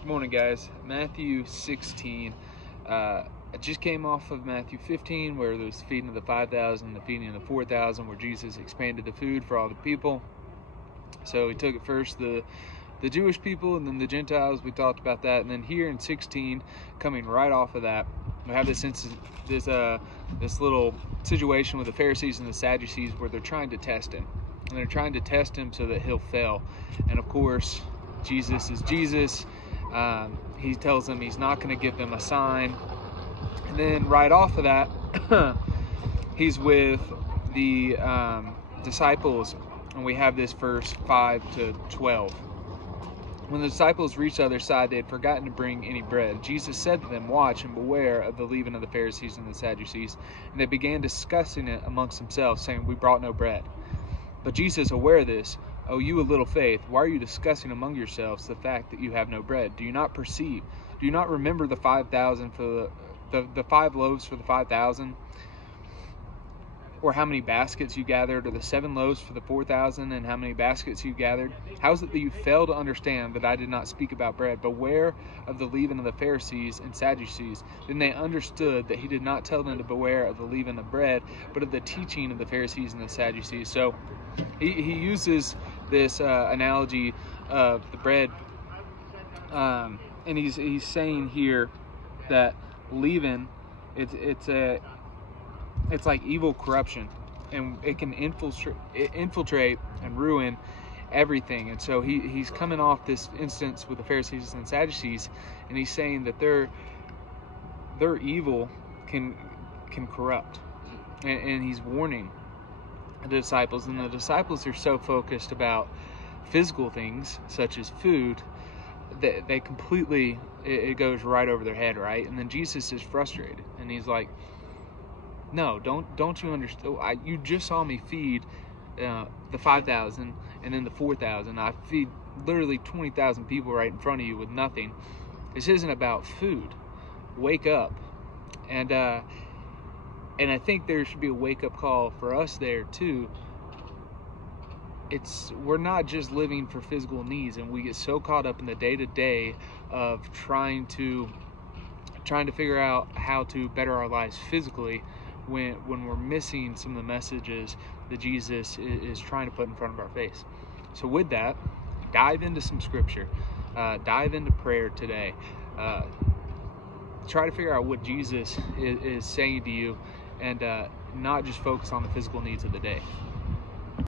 Good morning, guys. Matthew 16. I just came off of Matthew 15, where there was the feeding of the 5,000, the feeding of the 4,000, where Jesus expanded the food for all the people. So he took it first the Jewish people and then the Gentiles. We talked about that, and then here in 16, coming right off of that, we have this little situation with the Pharisees and the Sadducees where they're trying to test him, and they're trying to test him so that he'll fail. And of course, Jesus is Jesus. He tells them he's not going to give them a sign. And then right off of that, he's with the disciples, and we have this verse 5 to 12. When the disciples reached the other side, they had forgotten to bring any bread. Jesus said to them, "Watch and beware of the leaven of the Pharisees and the Sadducees." And they began discussing it amongst themselves, saying, "We brought no bread." But Jesus, aware of this, "O you of little faith, why are you discussing among yourselves the fact that you have no bread? Do you not perceive? Do you not remember the 5,000 for the 5 loaves for the 5,000? Or how many baskets you gathered? Or the 7 loaves for the 4,000, and how many baskets you gathered? How is it that you fail to understand that I did not speak about bread? Beware of the leaven of the Pharisees and Sadducees." Then they understood that he did not tell them to beware of the leaven of bread, but of the teaching of the Pharisees and the Sadducees. So he uses this analogy of the bread, and he's saying here that leaven, it's like evil corruption, and it can infiltrate and ruin everything. And so he's coming off this instance with the Pharisees and Sadducees, and he's saying that their evil can corrupt, and he's warning the disciples. And the disciples are so focused about physical things such as food that they completely, it goes right over their head, right? And then Jesus is frustrated, and he's like, "No, don't you understand? You just saw me feed the 5,000 and then the 4,000. I feed literally 20,000 people right in front of you with nothing. This isn't about food. Wake up." And I think there should be a wake-up call for us there too. We're not just living for physical needs, and we get so caught up in the day-to-day of trying to figure out how to better our lives physically, when we're missing some of the messages that Jesus is trying to put in front of our face. So with that, dive into some scripture, dive into prayer today, try to figure out what Jesus is saying to you, and not just focus on the physical needs of the day.